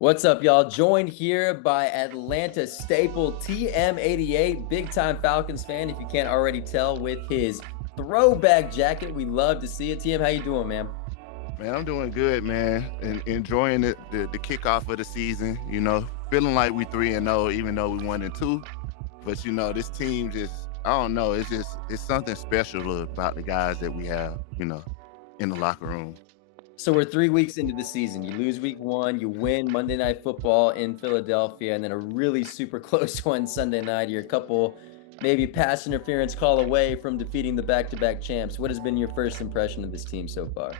What's up, y'all? Joined here by Atlanta staple TM88, big time Falcons fan, if you can't already tell, with his throwback jacket. We love to see it. TM, how you doing, man? Man, I'm doing good, man, and enjoying the kickoff of the season. Feeling like we 3-0, even though we 1-2. But this team I don't know. It's something special about the guys that we have. In the locker room. So we're 3 weeks into the season. You lose week one, you win Monday Night Football in Philadelphia, and then a really super close one Sunday night. You're a couple, maybe pass interference call away from defeating the back-to-back champs. What has been your first impression of this team so far?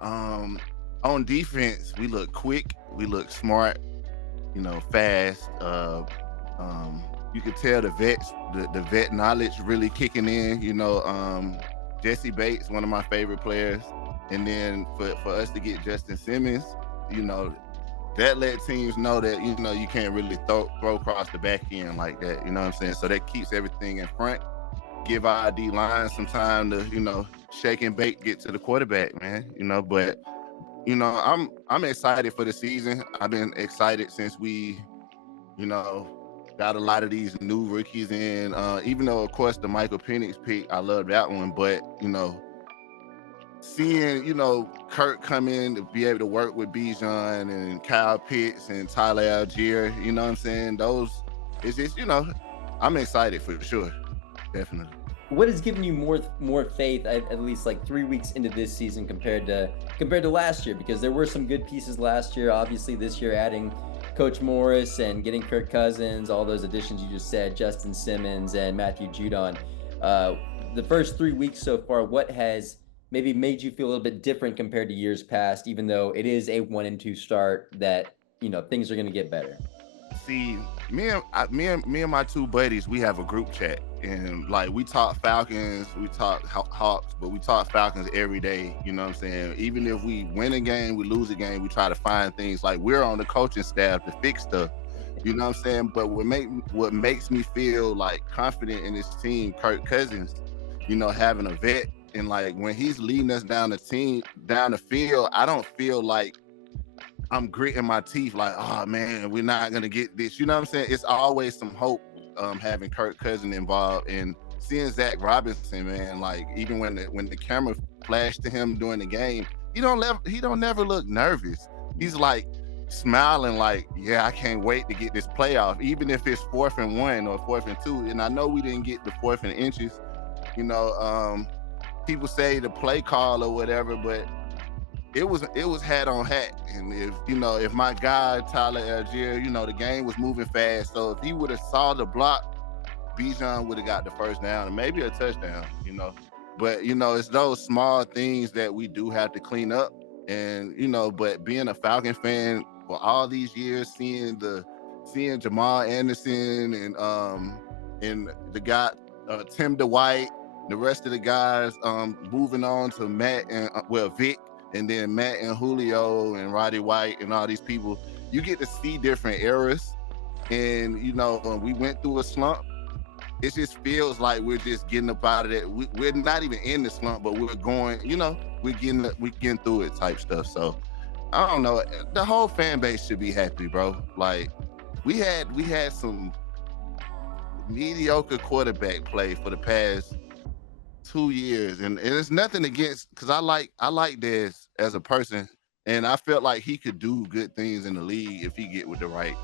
On defense, we look quick, we look smart, fast. You could tell the vet knowledge really kicking in. Jesse Bates, one of my favorite players, and then for us to get Justin Simmons, you know, that let teams know that you can't really throw across the back end like that. You know what I'm saying? So that keeps everything in front. Give our D line some time to shake and bake, get to the quarterback, man. But I'm excited for the season. I've been excited since we got a lot of these new rookies in. Even though, of course, the Michael Penix pick, I love that one. But seeing Kurt come in to be able to work with Bijan and Kyle Pitts and Tyler Algier, you know what I'm saying? It's just I'm excited for sure, definitely. What has given you more faith, at least like 3 weeks into this season compared to last year? Because there were some good pieces last year. Obviously, this year adding Coach Morris and getting Kirk Cousins, all those additions you just said, Justin Simmons and Matthew Judon. The first 3 weeks so far, what has maybe made you feel a little bit different compared to years past, even though it is a 1-2 start that things are going to get better? See, me and my two buddies, we have a group chat, and like we talk Falcons, we talk Hawks, but we talk Falcons every day. You know what I'm saying? Even if we win a game, we lose a game, we try to find things. Like, we're on the coaching staff to fix stuff. You know what I'm saying? But what makes me feel like confident in this team, Kirk Cousins, having a vet, and like when he's leading us down the field, I don't feel like I'm gritting my teeth like, oh man, we're not gonna get this. You know what I'm saying? It's always some hope having Kirk Cousins involved, and seeing Zach Robinson, man. Like, even when the camera flashed to him during the game, he don't never look nervous. He's like smiling, like, yeah, I can't wait to get this playoff, even if it's 4th and 1 or 4th and 2. And I know we didn't get the 4th and inches. People say the play call or whatever, but it was hat on hat. And if my guy Tyler Algier, the game was moving fast, so if he would have saw the block, Bijan would have got the first down and maybe a touchdown. But it's those small things that we do have to clean up. And but being a Falcon fan for all these years, seeing Jamal Anderson and the guy Tim DeWhite, the rest of the guys moving on to Matt and Vic, and then Matt and Julio and Roddy White and all these people, you get to see different eras. And when we went through a slump, it just feels like we're just getting up out of that. We're not even in the slump, but we're going, we're getting through it type stuff. So I don't know. The whole fan base should be happy, bro. Like, we had some mediocre quarterback play for the past 2 years, and it's nothing against, because I like Dez as a person, and I felt like he could do good things in the league if he get with the right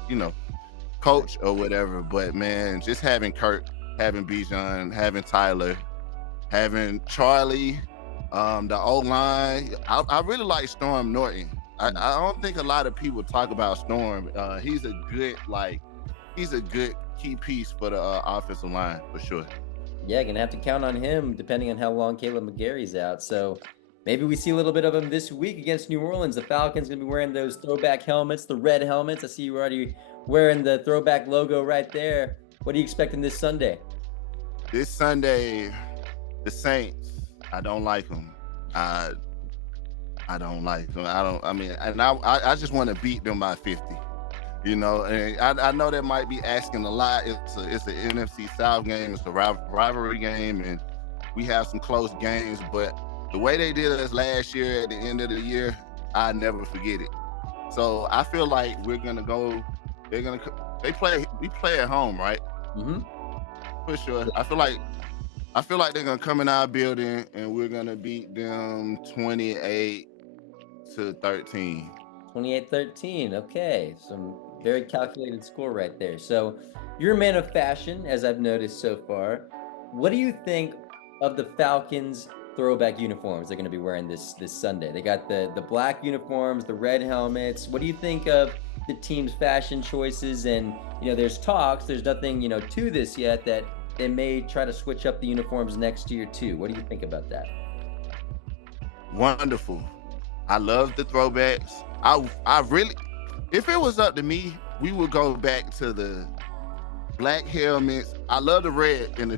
coach or whatever. But man, just having Kirk, having Bijan, having Tyler, having Charlie, the O-line, I really like Storm Norton. I don't think a lot of people talk about Storm. He's a good key piece for the offensive line for sure. Yeah, gonna have to count on him depending on how long Caleb McGarry's out. So maybe we see a little bit of him this week against New Orleans. The Falcons gonna be wearing those throwback helmets, the red helmets. I see you already wearing the throwback logo right there. What are you expecting this Sunday? This Sunday, the Saints, I don't like them. I don't like them. I just want to beat them by 50. And I know that might be asking a lot. It's an NFC South game. It's a rivalry game, and we have some close games. But the way they did us last year at the end of the year, I never forget it. So I feel like we're gonna go. They're gonna. They play. We play at home, right? Mm-hmm. For sure. I feel like they're gonna come in our building and we're gonna beat them 28-13. 28-13. Okay. Some very calculated score right there. So you're a man of fashion, as I've noticed so far. What do you think of the Falcons throwback uniforms they're going to be wearing this Sunday? They got the black uniforms, the red helmets. What do you think of the team's fashion choices? And, there's talks, there's nothing, to this yet, that they may try to switch up the uniforms next year too. What do you think about that? Wonderful. I love the throwbacks. I really, if it was up to me, we would go back to the black helmets. I love the red and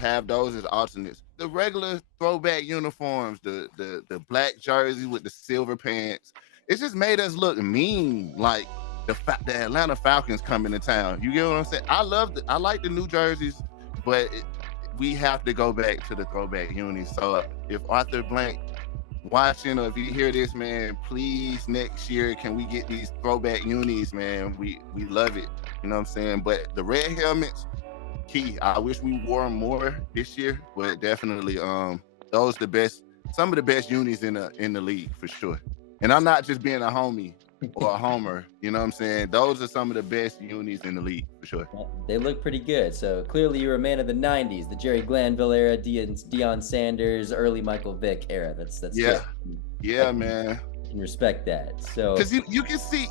have those as alternates. The regular throwback uniforms, the black jersey with the silver pants. It just made us look mean, like the Atlanta Falcons coming to town. You get what I'm saying? I like the new jerseys, but we have to go back to the throwback unis. So if Arthur Blank watching, or if you hear this, man, please next year can we get these throwback unis, man? We love it. You know what I'm saying? But the red helmets, key. I wish we wore them more this year, but definitely those some of the best unis in the league for sure. And I'm not just being a homie or a homer, you know what I'm saying? Those are some of the best unis in the league for sure. They look pretty good. So clearly you're a man of the 90s, the Jerry Glanville era, Deion Sanders, early Michael Vick era. That's Yeah. good. Yeah, man. Can respect that. So because you can see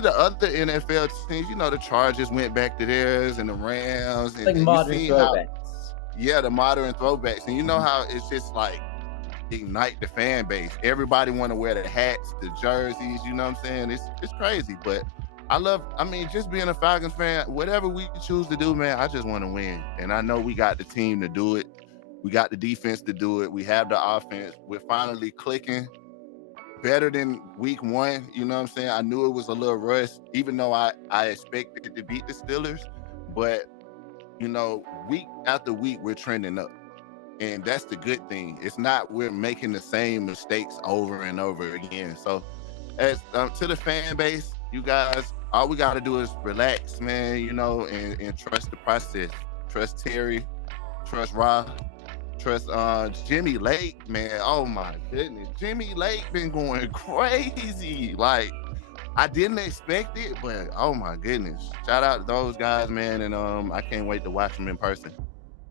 the other NFL teams. The Chargers went back to theirs, and the Rams, and, like and modern you see throwbacks. the modern throwbacks, and you know how it's just like ignite the fan base. Everybody want to wear the hats, the jerseys. You know what I'm saying? It's crazy, but just being a Falcons fan, whatever we choose to do, man, I just want to win, and I know we got the team to do it. We got the defense to do it. We have the offense. We're finally clicking. Better than week one, you know what I'm saying? I knew it was a little rush, even though I expected to beat the Steelers. But, week after week, we're trending up. And that's the good thing. It's not we're making the same mistakes over and over again. So, as to the fan base, you guys, all we got to do is relax, man, and trust the process. Trust Terry, trust Rob. Trust Jimmy Lake, man. Oh my goodness. Jimmy Lake been going crazy. Like, I didn't expect it, but oh my goodness. Shout out to those guys, man. And I can't wait to watch them in person.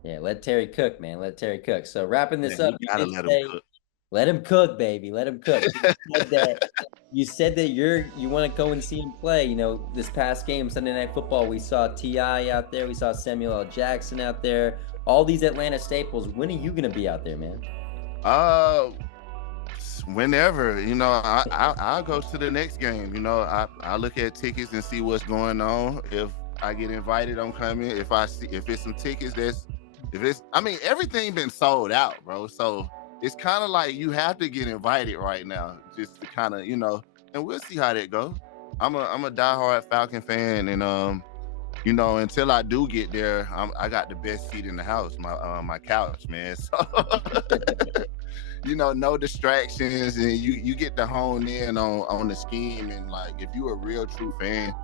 Yeah, let Terry cook, man. Let Terry cook. So wrapping this up, you gotta let him cook. Let him cook, baby. Let him cook. You said that you want to go and see him play. This past game, Sunday Night Football, we saw T.I. out there. We saw Samuel L. Jackson out there. All these Atlanta staples. When are you gonna be out there, man? Whenever. I'll go to the next game. I look at tickets and see what's going on. If I get invited, I'm coming. If it's some tickets everything been sold out, bro. So it's kind of like you have to get invited right now, just to kind of, and we'll see how that goes. I'm a diehard Falcon fan, and until I do get there, I got the best seat in the house, my couch, man. So, no distractions, and you get to hone in on the scheme. And like, if you a real true fan,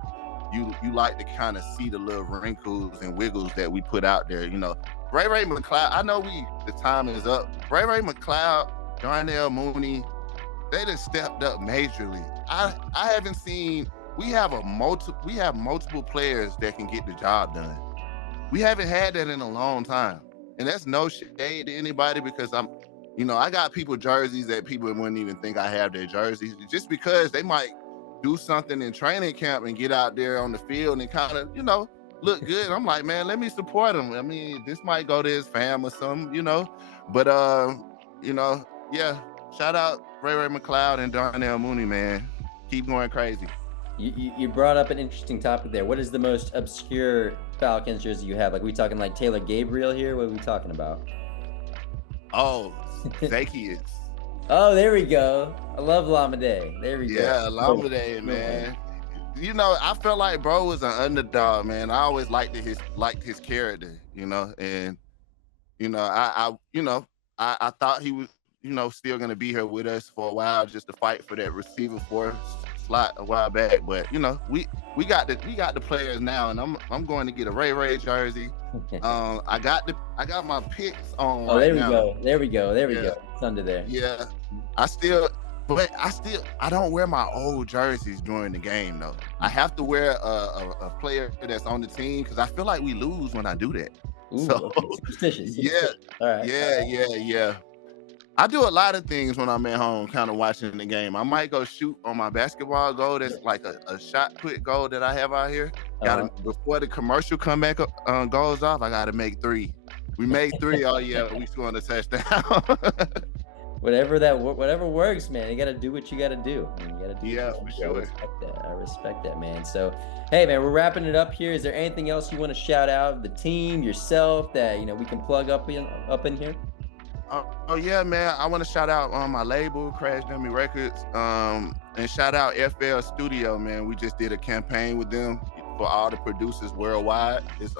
you like to kind of see the little wrinkles and wiggles that we put out there. Ray McLeod. I know the time is up. Ray McLeod, Darnell Mooney, they done stepped up majorly. I haven't seen. We have multiple players that can get the job done. We haven't had that in a long time, and that's no shade to anybody, because I got people jerseys that people wouldn't even think I have their jerseys, just because they might do something in training camp and get out there on the field and kind of look good. I'm like, man, let me support him. I mean, this might go to his fam or something, but yeah. Shout out Ray McLeod and Darnell Mooney, man. Keep going crazy. You brought up an interesting topic there. What is the most obscure Falcons jersey you have? Like, we talking like Taylor Gabriel here? What are we talking about? Oh, Zacchaeus. Oh, there we go. I love Lamade. There we go. Yeah, Lamade, man. I felt like bro was an underdog, man. I always liked his character, and I thought he was, still gonna be here with us for a while, just to fight for that receiver force slot a while back, but you know, we got the players now, and I'm going to get a Ray jersey. I got my picks on Oh, right there we now. go. There we go. There we Yeah, go. It's under there. yeah. I don't wear my old jerseys during the game though. I have to wear a player that's on the team because I feel like we lose when I do that. Ooh, So okay. Superstitious. yeah, All right. yeah. I do a lot of things when I'm at home, kind of watching the game. I might go shoot on my basketball goal. That's like a shot put goal that I have out here. Before the commercial comeback goes off, I gotta make 3. We made 3. Oh yeah, we scored a touchdown. Whatever works, man. You got to do what you got to do. I mean, you got to do. Yeah, for sure. I respect that, man. So, hey, man, we're wrapping it up here. Is there anything else you want to shout out? The team, yourself, that we can plug up in here? Oh yeah, man. I want to shout out my label, Crash Dummy Records, and shout out FL Studio, man. We just did a campaign with them for all the producers worldwide. It's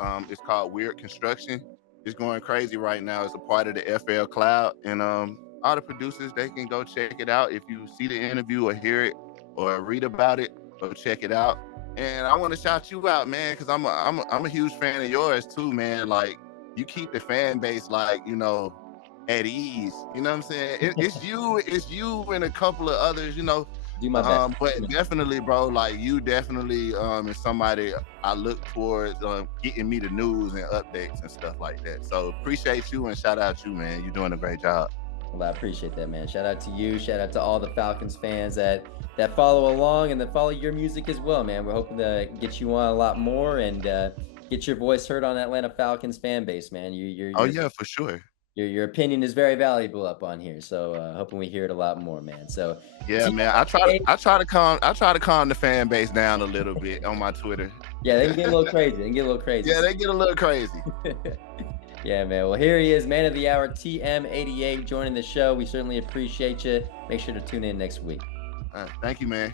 called Weird Construction. It's going crazy right now. It's a part of the FL Cloud, and all the producers, they can go check it out. If you see the interview or hear it or read about it, go check it out. And I want to shout you out, man, because I'm a huge fan of yours too, man. Like, you keep the fan base like, at ease. You know what I'm saying? It's you and a couple of others, Do my best. But definitely, bro, like, you definitely is somebody I look towards getting me the news and updates and stuff like that. So appreciate you and shout out you, man. You're doing a great job. Well, I appreciate that, man. Shout out to you. Shout out to all the Falcons fans that follow along and that follow your music as well, man. We're hoping to get you on a lot more and get your voice heard on Atlanta Falcons fan base, man. Yeah, for sure. Your opinion is very valuable up on here, so hoping we hear it a lot more, man. So yeah, man, I try to calm the fan base down a little bit on my Twitter. Yeah, they can get a little crazy. Yeah, they get a little crazy. Yeah, man. Well, here he is, man of the hour, TM88, joining the show. We certainly appreciate you. Make sure to tune in next week. Thank you, man.